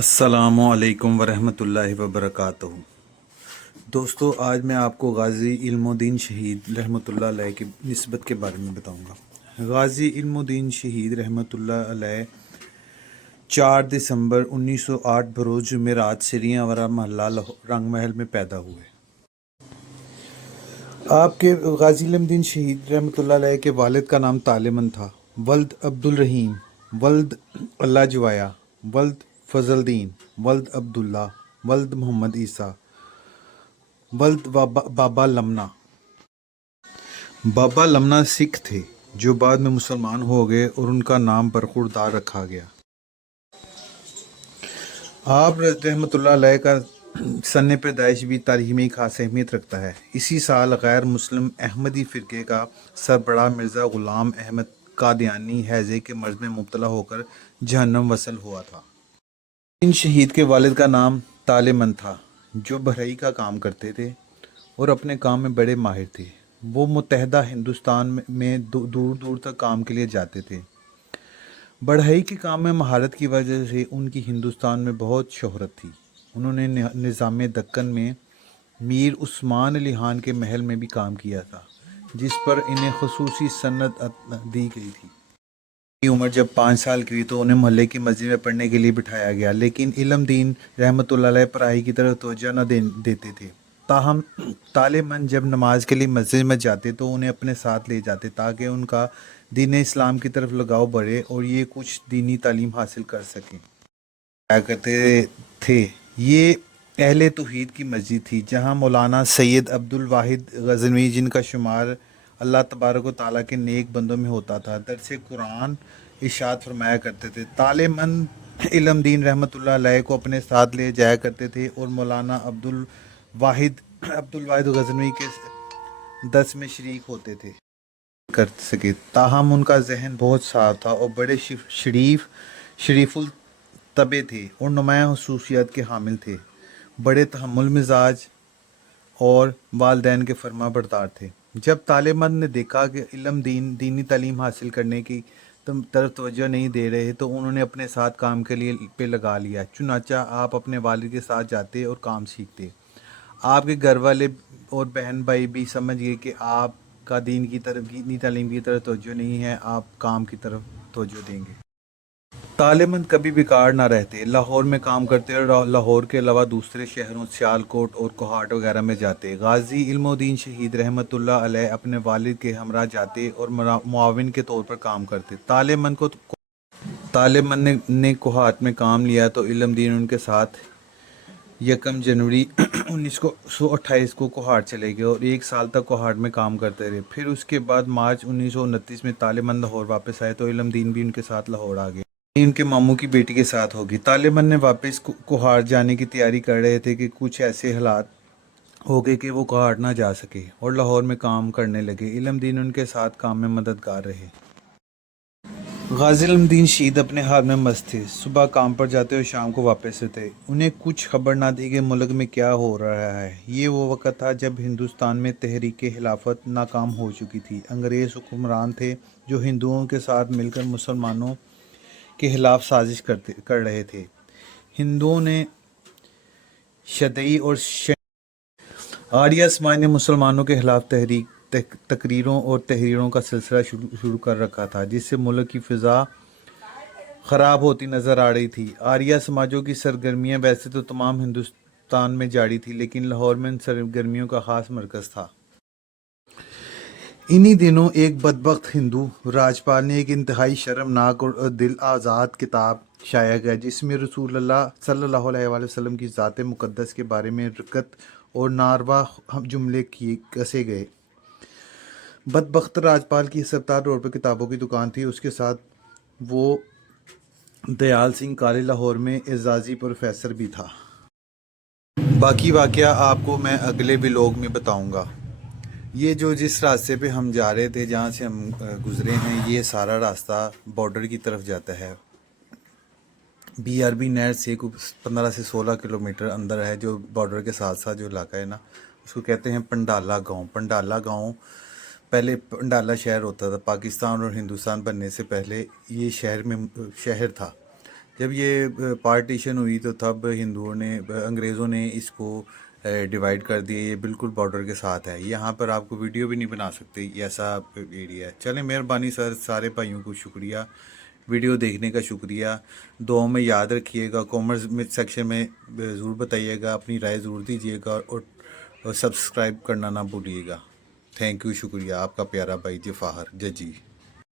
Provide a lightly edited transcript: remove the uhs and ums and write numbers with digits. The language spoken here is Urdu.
السلام علیکم ورحمۃ اللہ وبرکاتہ۔ دوستو، آج میں آپ کو غازی علم الدین شہید رحمۃ اللہ علیہ کی نسبت کے بارے میں بتاؤں گا۔ غازی علم الدین شہید رحمۃ اللہ علیہ 4 دسمبر 1908 بروز جمعرات سریاں ورہ محلہ رنگ محل میں پیدا ہوئے۔ آپ کے غازی علم الدین شہید رحمۃ اللہ علیہ کے والد کا نام طالمن تھا، ولد عبد الرحیم، ولد اللہ جوایا، ولد فضل الدین، ولد عبداللہ، ولد محمد عیسیٰ، ولد بابا لمنا۔ بابا لمنا سکھ تھے جو بعد میں مسلمان ہو گئے اور ان کا نام برخوردار رکھا گیا۔ آپ رحمۃ اللہ علیہ کا سن پیدائش بھی تاریخ میں خاص اہمیت رکھتا ہے۔ اسی سال غیر مسلم احمدی فرقے کا سربراہ مرزا غلام احمد قادیانی ہیضے کے مرض میں مبتلا ہو کر جہنم وصل ہوا تھا۔ ان شہید کے والد کا نام طالمن تھا، جو بڑھئی کا کام کرتے تھے اور اپنے کام میں بڑے ماہر تھے۔ وہ متحدہ ہندوستان میں دور دور تک کام کے لیے جاتے تھے۔ بڑھئی کے کام میں مہارت کی وجہ سے ان کی ہندوستان میں بہت شہرت تھی۔ انہوں نے نظام دکن میں میر عثمان علی خان کے محل میں بھی کام کیا تھا، جس پر انہیں خصوصی سند دی گئی تھی۔ کی عمر جب 5 سال کی ہوئی تو انہیں محلے کی مسجد میں پڑھنے کے لیے بٹھایا گیا، لیکن علم دین رحمۃ اللہ علیہ پڑھائی کی طرف توجہ نہ دیتے تھے۔ تاہم طالمن جب نماز کے لیے مسجد میں جاتے تو انہیں اپنے ساتھ لے جاتے تاکہ ان کا دین اسلام کی طرف لگاؤ بڑھے اور یہ کچھ دینی تعلیم حاصل کر سکیں۔ کرتے تھے یہ اہل توحید کی مسجد تھی، جہاں مولانا سید عبد الواحد غزنوی، جن کا شمار اللہ تبارک و تعالیٰ کے نیک بندوں میں ہوتا تھا، درس قرآن ارشاد فرمایا کرتے تھے۔ طالمن علم دین رحمۃ اللہ علیہ کو اپنے ساتھ لے جایا کرتے تھے اور مولانا عبد الواحد غزنوی کے درس میں شریک ہوتے تھے کر سکے۔ تاہم ان کا ذہن بہت صاف تھا اور بڑے شریف الطبع تھے اور نمایاں خصوصیات کے حامل تھے۔ بڑے تحمل مزاج اور والدین کے فرما بردار تھے۔ جب طالمن نے دیکھا کہ علم دینی تعلیم حاصل کرنے کی طرف توجہ نہیں دے رہے تو انہوں نے اپنے ساتھ کام کے لیے پہ لگا لیا۔ چنانچہ آپ اپنے والد کے ساتھ جاتے اور کام سیکھتے۔ آپ کے گھر والے اور بہن بھائی بھی سمجھ گئے کہ آپ کا دینی تعلیم کی طرف توجہ نہیں ہے، آپ کام کی طرف توجہ دیں گے۔ طالمن کبھی بیکار نہ رہتے، لاہور میں کام کرتے اور لاہور کے علاوہ دوسرے شہروں سیالکوٹ اور کوہاٹ وغیرہ میں جاتے۔ غازی علم الدین شہید رحمۃ اللہ علیہ اپنے والد کے ہمراہ جاتے اور معاون کے طور پر کام کرتے۔ طالمن نے کوہاٹ میں کام لیا تو علم دین ان کے ساتھ 1 جنوری 1928 کو کوہاٹ چلے گئے اور 1 سال تک کوہاٹ میں کام کرتے رہے۔ پھر اس کے بعد مارچ 1929 میں طالمن لاہور واپس آئے تو علم دین بھی ان کے ساتھ لاہور آ گئے۔ ان کے ماموں کی بیٹی کے ساتھ ہوگی۔ طالمن نے واپس کوہاٹ جانے کی تیاری کر رہے تھے کہ کچھ ایسے حالات ہو گئے کہ وہ کوہاٹ نہ جا سکے اور لاہور میں کام کرنے لگے۔ علم دین ان کے ساتھ کام میں مددگار رہے۔ غازی علم الدین شہید اپنے حال میں مست تھے، صبح کام پر جاتے اور شام کو واپس آتے۔ انہیں کچھ خبر نہ تھی کہ ملک میں کیا ہو رہا ہے۔ یہ وہ وقت تھا جب ہندوستان میں تحریک خلافت ناکام ہو چکی تھی۔ انگریز حکمران تھے جو ہندوؤں کے ساتھ مل کر مسلمانوں کے خلاف سازش کر رہے تھے۔ ہندوؤں نے شیعی اور آریہ سماج نے مسلمانوں کے خلاف تقریروں اور تحریروں کا سلسلہ شروع کر رکھا تھا، جس سے ملک کی فضا خراب ہوتی نظر آ رہی تھی۔ آریہ سماجوں کی سرگرمیاں ویسے تو تمام ہندوستان میں جاری تھی، لیکن لاہور میں ان سرگرمیوں کا خاص مرکز تھا۔ انہی دنوں ایک بدبخت ہندو راجپال نے ایک انتہائی شرمناک اور دل آزار کتاب شائع کیا، جس میں رسول اللہ صلی اللہ علیہ وآلہ وسلم کی ذات مقدس کے بارے میں رکت اور ناروا جملے کسے گئے۔ بدبخت راجپال کی سبتار روڈ پر کتابوں کی دکان تھی، اس کے ساتھ وہ دیال سنگھ کالج لاہور میں اعزازی پروفیسر بھی تھا۔ باقی واقعہ آپ کو میں اگلے ولاگ میں بتاؤں گا۔ یہ جس راستے پہ ہم جا رہے تھے، جہاں سے ہم گزرے ہیں، یہ سارا راستہ بارڈر کی طرف جاتا ہے۔ BRB نہر سے 15 سے 16 کلومیٹر اندر ہے، جو بارڈر کے ساتھ ساتھ جو علاقہ ہے نا، اس کو کہتے ہیں پنڈالا گاؤں۔ پنڈالا گاؤں پہلے پنڈالا شہر ہوتا تھا۔ پاکستان اور ہندوستان بننے سے پہلے یہ شہر تھا، جب یہ پارٹیشن ہوئی تو تب ہندوؤں نے انگریزوں نے اس کو ڈیوائیڈ کر دیا. یہ بالکل بارڈر کے ساتھ ہے. یہاں پر آپ کو ویڈیو بھی نہیں بنا سکتے, یہ ایسا ایریا ہے. چلیں مہربانی سر, سارے بھائیوں کو شکریہ, ویڈیو دیکھنے کا شکریہ. دعاؤں میں یاد رکھیے گا, کامنٹ سیکشن میں ضرور بتائیے گا, اپنی رائے ضرور دیجیے گا, اور سبسکرائب کرنا نہ بھولیے گا. تھینک یو, شکریہ. آپ کا پیارا بھائی جفاہر ججی.